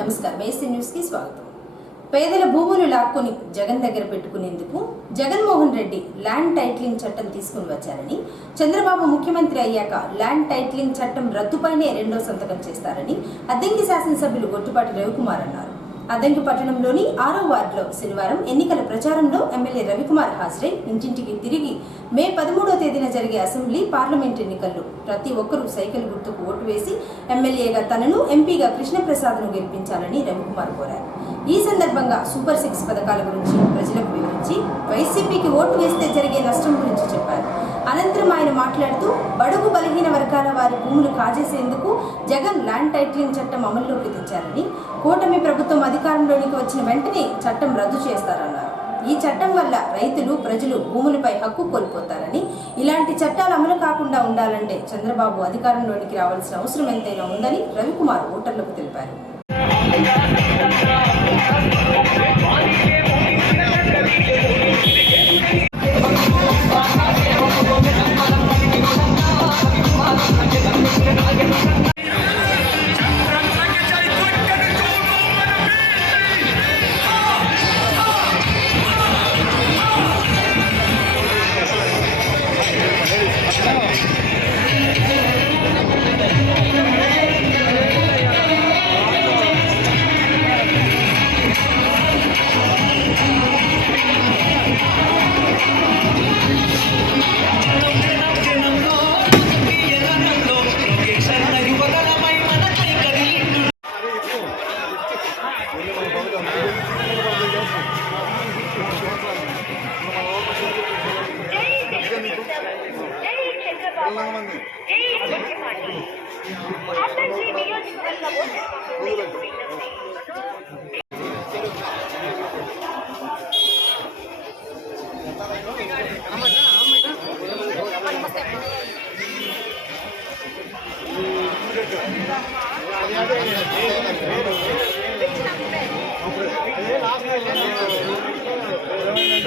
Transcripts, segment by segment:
నమస్కారం AC news కి స్వాగతం. పేదల భూములు లాక్కుని జగన్ దగ్గర పెట్టుకునేందుకు జగన్మోహన్ రెడ్డి ల్యాండ్ టైటిలింగ్ చట్టం తీసుకుని వచ్చారని, చంద్రబాబు ముఖ్యమంత్రి అయ్యాక ల్యాండ్ టైటిలింగ్ చట్టం రద్దుపైనే రెండో సంతకం చేస్తారని అద్దంకి శాసనసభ్యులు గొట్టుపాటి రవికుమార్ అన్నారు. అద్దంకి పట్టణంలోని 6వ వార్డులో శనివారం ఎన్నికల ప్రచారంలో ఎమ్మెల్యే రవికుమార్ హాజరై ఇంటింటికి తిరిగి మే 13వ తేదీన జరిగే అసెంబ్లీ, పార్లమెంట్ ఎన్నికల్లో ప్రతి ఒక్కరూ సైకిల్ గుర్తుకు ఓటు వేసి ఎమ్మెల్యేగా తనను, ఎంపీగా కృష్ణప్రసాద్ను గెలిపించాలని రవికుమార్ కోరారు. ఈ సందర్భంగా సూపర్ 6 పథకాల గురించి ప్రజలకు వివరించి వైసీపీకి ఓటు వేస్తే జరిగే నష్టం గురించి చెప్పారు. అనంతరం ఆయన మాట్లాడుతూ బడుగు బలహీన వర్గాల వారి భూములు కాజేసేందుకు జగన్ ల్యాండ్ టైటిలింగ్ చట్టం అమల్లోకి తెచ్చారని, కూటమి ప్రభుత్వం అధికారంలోనికి వచ్చిన వెంటనే చట్టం రద్దు చేస్తారన్నారు. ఈ చట్టం వల్ల రైతులు, ప్రజలు భూములపై హక్కు కోల్పోతారని, ఇలాంటి చట్టాలు అమలు కాకుండా ఉండాలంటే చంద్రబాబు అధికారంలోనికి రావాల్సిన అవసరం ఎంతైనా ఉందని రవికుమార్ ఓటర్లకు తెలిపారు.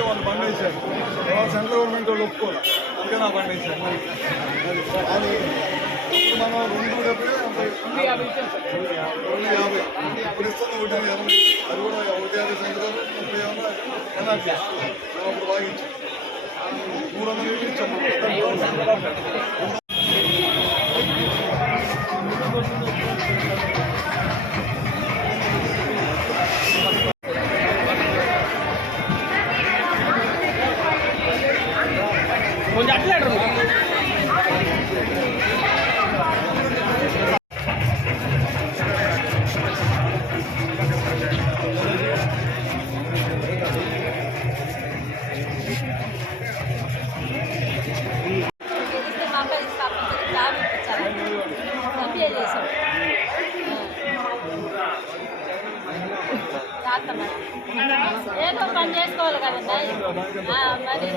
వాళ్ళు బండి వేసారు, సెంట్రల్ గవర్నమెంట్ వాళ్ళు ఒప్పుకోవాలి, అందుకే నా బండి వేసారు. మనం 250 ఇప్పుడు ఇస్తుంది 180, అది కూడా 150 సెంట్రల్ 30 ఏమన్నా ఎన్ఆర్టీ అప్పుడు బాగా ఇచ్చాం. 300 ఇచ్చాము. కొంచెం అట్లేడు ఏదో పని చేసుకోవాలి కదండి మరి అబ్బాయి.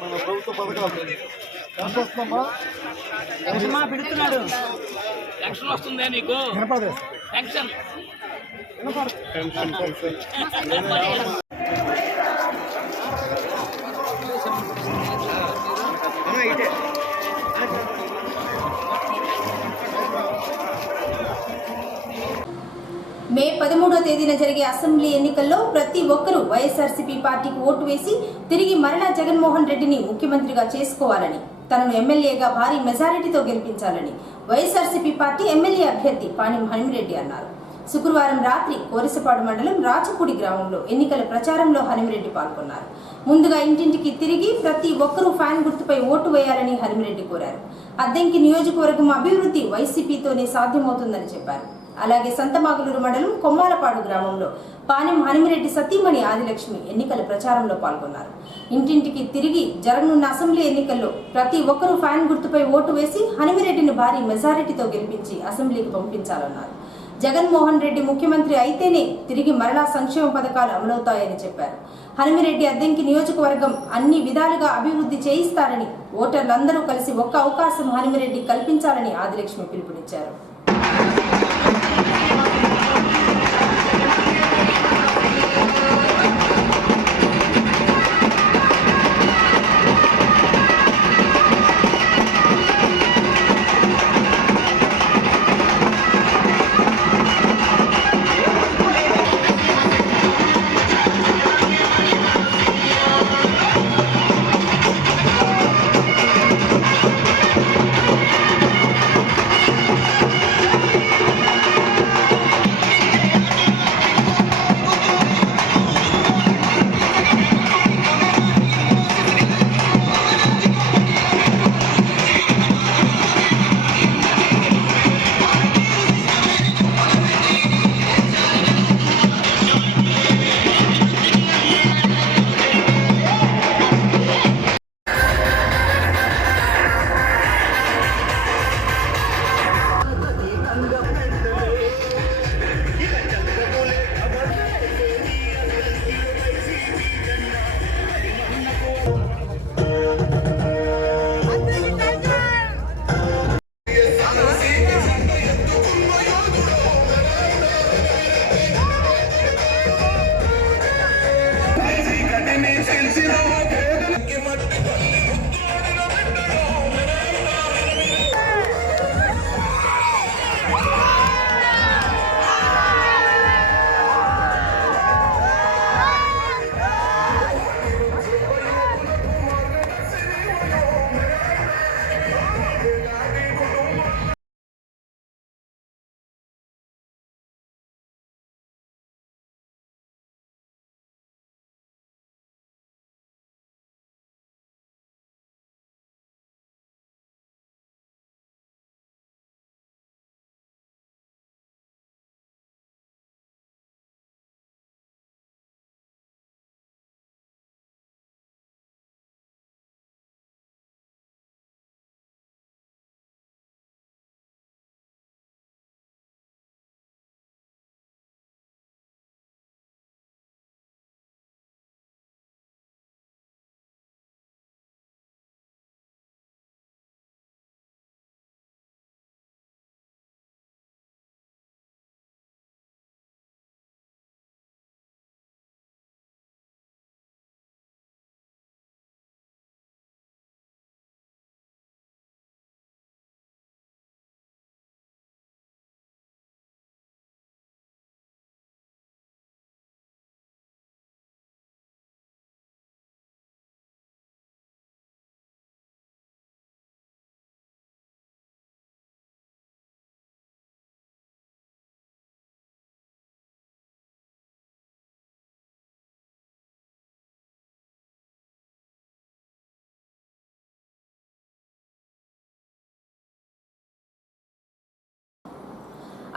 మన ప్రభుత్వ పథకాలు ఎంత వస్తుందమ్మా? పెడుతున్నాడు. పెన్షన్ వస్తుందే నీకు? పెన్షన్ మే 13వ తేదీన జరిగే అసెంబ్లీ ఎన్నికల్లో ప్రతి ఒక్కరూ వైఎస్ఆర్సీపీ పార్టీకి ఓటు వేసి తిరిగి మరలా జగన్మోహన్ రెడ్డిని ముఖ్యమంత్రిగా చేసుకోవాలని, తనను ఎమ్మెల్యేగా భారీ మెజారిటీతో గెలిపించాలని వైఎస్ఆర్సీపీ పార్టీ ఎమ్మెల్యే అభ్యర్థి పాణిం హనుమిరెడ్డి అన్నారు. శుక్రవారం రాత్రి కోరిసపాడు మండలం రాచపూడి గ్రామంలో ఎన్నికల ప్రచారంలో హనుమిరెడ్డి పాల్గొన్నారు. ముందుగా ఇంటింటికి తిరిగి ప్రతి ఒక్కరూ ఫ్యాన్ గుర్తుపై ఓటు వేయాలని హనుమిరెడ్డి కోరారు. అద్దంకి నియోజకవర్గం అభివృద్ధి వైసీపీతోనే సాధ్యమవుతుందని చెప్పారు. అలాగే సంతమాగులూరు మండలం కొమ్మాలపాడు గ్రామంలో పాణిం హనుమిరెడ్డి సతీమణి ఆదిలక్ష్మి ఎన్నికల ప్రచారంలో పాల్గొన్నారు. ఇంటింటికి తిరిగి జరగనున్న అసెంబ్లీ ఎన్నికల్లో ప్రతి ఒక్కరూ ఫ్యాన్ గుర్తుపై ఓటు వేసి హనుమిరెడ్డిని భారీ మెజారిటీతో గెలిపించి అసెంబ్లీకి పంపించాలన్నారు. జగన్మోహన్ రెడ్డి ముఖ్యమంత్రి అయితేనే తిరిగి మరలా సంక్షేమ పథకాలు అమలవుతాయని చెప్పారు. హనుమిరెడ్డి అద్దంకి నియోజకవర్గం అన్ని విధాలుగా అభివృద్ధి చేయిస్తారని, ఓటర్లందరూ కలిసి ఒక్క అవకాశం హనుమిరెడ్డి కల్పించాలని ఆదిలక్ష్మి పిలుపునిచ్చారు.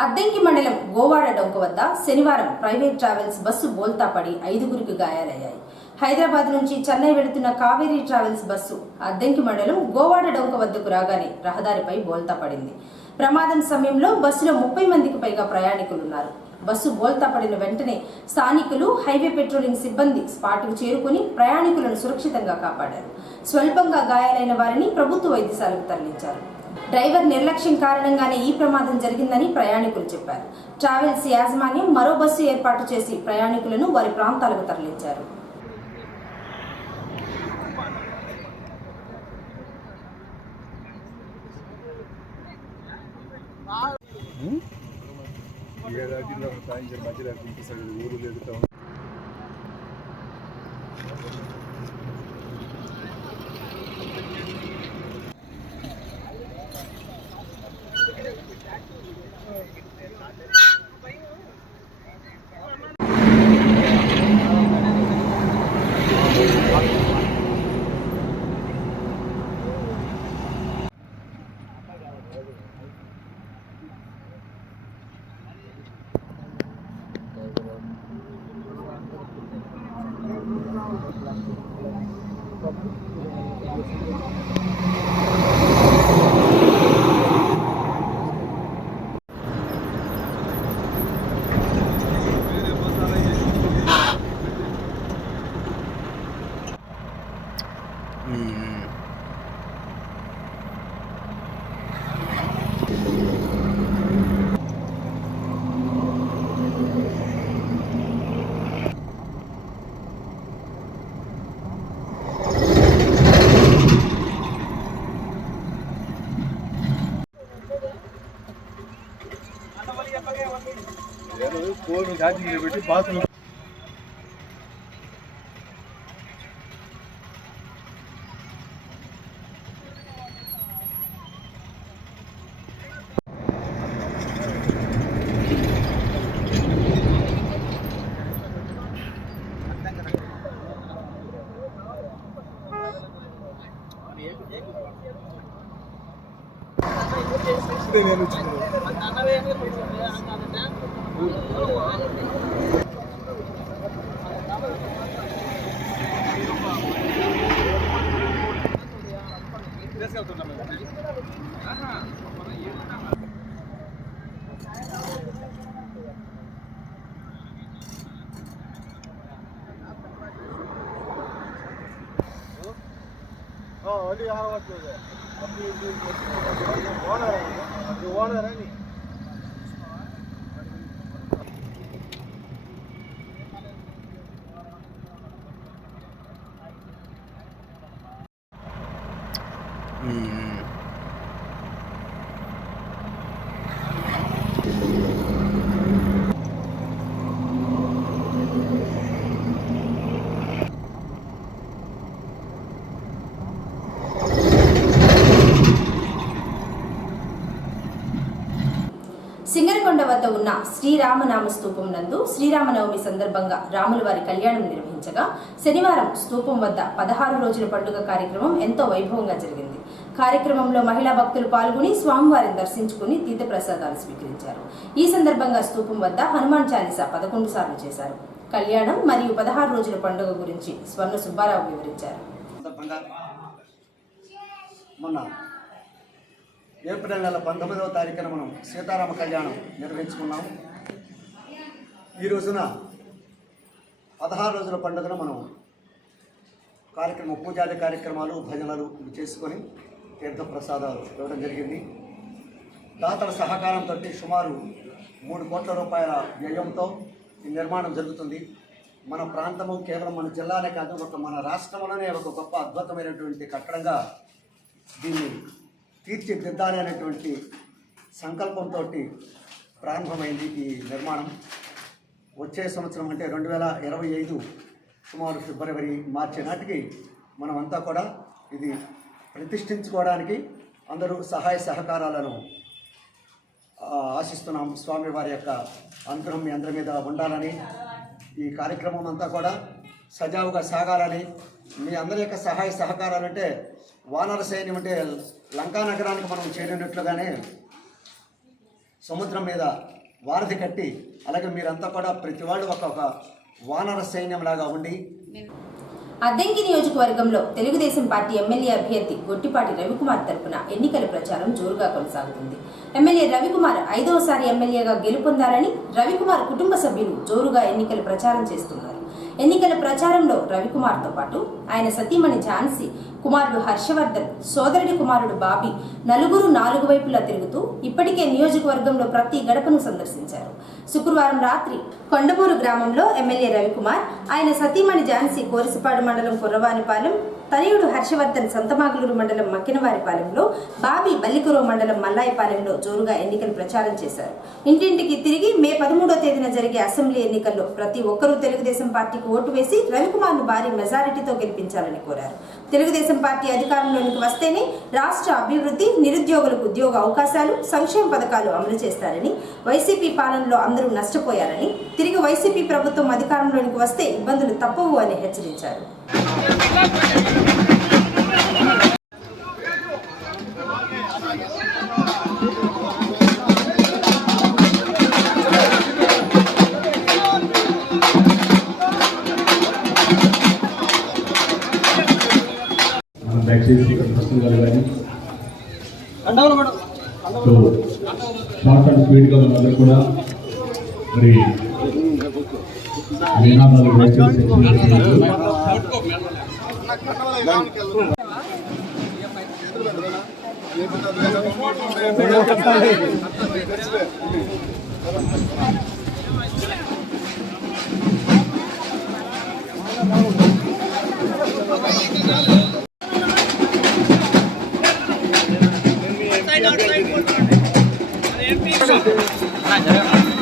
అద్దంకి మండలం గోవాడ డొంక వద్ద శనివారం ప్రైవేట్ ట్రావెల్స్ బస్సు బోల్తా పడి 5గురికి గాయాలయ్యాయి. హైదరాబాద్ నుంచి చెన్నై వెళుతున్న కావేరీ ట్రావెల్స్ బస్సు అద్దంకి మండలం గోవాడ డొంక వద్దకు రాగానే రహదారిపై బోల్తా పడింది. ప్రమాదం సమయంలో బస్సులో 30 మందికి పైగా ప్రయాణికులున్నారు. బస్సు బోల్తా పడిన వెంటనే స్థానికులు, హైవే పెట్రోలింగ్ సిబ్బంది స్పాట్కు చేరుకుని ప్రయాణికులను సురక్షితంగా కాపాడారు. స్వల్పంగా గాయాలైన వారిని ప్రభుత్వ వైద్యశాలకు తరలించారు. డ్రైవర్ నిర్లక్ష్యం కారణంగానే ఈ ప్రమాదం జరిగిందని ప్రయాణికులు చెప్పారు. ట్రావెల్స్ యాజమాన్యం మరో బస్సు ఏర్పాటు చేసి ప్రయాణికులను వారి ప్రాంతాలకు తరలించారు. ఫోన్ ఛార్జింగ్ పెట్టి బాత్రూమ్ అడి ఆవట్లేదు ఓనర్ అని సింగరకొండ వద్ద ఉన్న శ్రీరామనామ స్తూపం నందు శ్రీరామనవమి సందర్భంగా రాముల వారి కళ్యాణం నిర్వహించగా శనివారం స్తూపం వద్ద 16 రోజుల పండుగ కార్యక్రమం ఎంతో వైభవంగా జరిగింది. కార్యక్రమంలో మహిళా భక్తులు పాల్గొని స్వామివారిని దర్శించుకుని తీర్థప్రసాదాలు స్వీకరించారు. ఈ సందర్భంగా స్తూపం వద్ద హనుమాన్ చాలీసా 11 సార్లు చేశారు. కళ్యాణం మరియు 16 రోజుల పండుగ గురించి స్వర్ణ సుబ్బారావు వివరించారు. ఏప్రిల్ నెల 19వ తారీఖున మనం సీతారామ కళ్యాణం నిర్వహించుకున్నాము. ఈ రోజున 16 రోజుల పండుగను మనం పూజాది కార్యక్రమాలు భజనలు చేసుకొని తీర్థప్రసాదాలు ఇవ్వడం జరిగింది. దాతల సహకారంతో సుమారు 3 కోట్ల రూపాయల వ్యయంతో ఈ నిర్మాణం జరుగుతుంది. మన ప్రాంతము కేవలం మన జిల్లానే కాదు, మన రాష్ట్రంలోనే ఒక గొప్ప అద్భుతమైనటువంటి కట్టడంగా దీన్ని తీర్చిదిద్దాలి అనేటువంటి సంకల్పంతో ప్రారంభమైంది ఈ నిర్మాణం. వచ్చే సంవత్సరం అంటే 2025 సుమారు ఫిబ్రవరి మార్చి నాటికి మనమంతా కూడా ఇది ప్రతిష్ఠించుకోవడానికి అందరూ సహాయ సహకారాలను ఆశిస్తున్నాం. స్వామివారి యొక్క అనుగ్రహం మీ అందరి మీద ఉండాలని, ఈ కార్యక్రమం అంతా కూడా సజావుగా సాగాలని, మీ అందరి యొక్క సహాయ సహకారాలంటే వానర సైన్యం అంటే లంకా నగరానికి మనం చేరినట్లుగానే సముద్రం మీద వారధి కట్టి, అలాగే మీరంతా కూడా ప్రతి వాళ్ళు ఒక వానర సైన్యం లాగా ఉండి. అద్దంకి నియోజకవర్గంలో తెలుగుదేశం పార్టీ ఎమ్మెల్యే అభ్యర్థి గొట్టిపాటి రవికుమార్ తరపున ఎన్నికల ప్రచారం జోరుగా కొనసాగుతుంది. ఎమ్మెల్యే రవికుమార్ 5వసారి ఎమ్మెల్యేగా గెలుపొందాలని రవికుమార్ కుటుంబ సభ్యులు జోరుగా ఎన్నికల ప్రచారం చేస్తున్నారు. ఎన్నికల ప్రచారంలో రవికుమార్తో పాటు ఆయన సతీమణి ఝాన్సీ, కుమారుడు హర్షవర్ధన్, సోదరుడి కుమారుడు బాబీ నలుగురు 4 వైపులా తిరుగుతూ ఇప్పటికే నియోజకవర్గంలో ప్రతి గడపను సందర్శించారు. శుక్రవారం రాత్రి కొండమూరు గ్రామంలో ఎమ్మెల్యే రవికుమార్, ఆయన సతీమణి ఝాన్సీ కోరిసిపాడు మండలం కుర్రవానిపాలెం, తనయుడు హర్షవర్ధన్ సంతమాగులూరు మండలం మక్కినవారిపాలెంలో, బాబీ బల్లికురవ మండలం మల్లాయిపాలెంలో జోరుగా ఎన్నికల ప్రచారం చేశారు. ఇంటింటికి తిరిగి మే 13వ తేదీన జరిగే అసెంబ్లీ ఎన్నికల్లో ప్రతి ఒక్కరూ తెలుగుదేశం పార్టీకి ఓటు వేసి రవికుమార్ను భారీ మెజారిటీతో గెలిపించాలని కోరారు. తెలుగుదేశం పార్టీ అధికారంలోనికి వస్తేనే రాష్ట్ర అభివృద్ధి, నిరుద్యోగులకు ఉద్యోగ అవకాశాలు, సంక్షేమ పథకాలు అమలు చేస్తారని, వైసీపీ పాలనలో అందరూ నష్టపోయారని, తిరిగి వైసీపీ ప్రభుత్వం అధికారంలోనికి వస్తే ఇబ్బందులు తప్పవు అని హెచ్చరించారు. దయచేసి ప్రశ్నలు కానీ సో షార్ట్ అండ్ స్పీడ్గా మనందరూ కూడా మరి నినాదాలు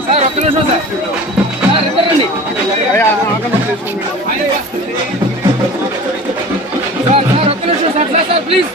సార్ ఒక్క నిమిషం సార్ సార్ ఇద్దరండి సార్ సార్ ఒక్క నిమిషం sir sir sir please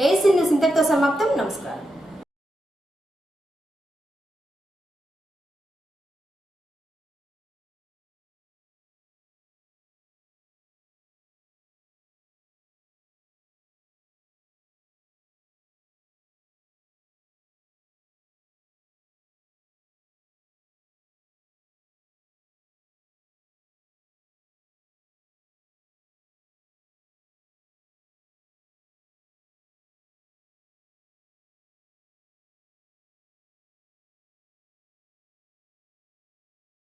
AC news ఇంతటితో సమాప్తం. నమస్కారం.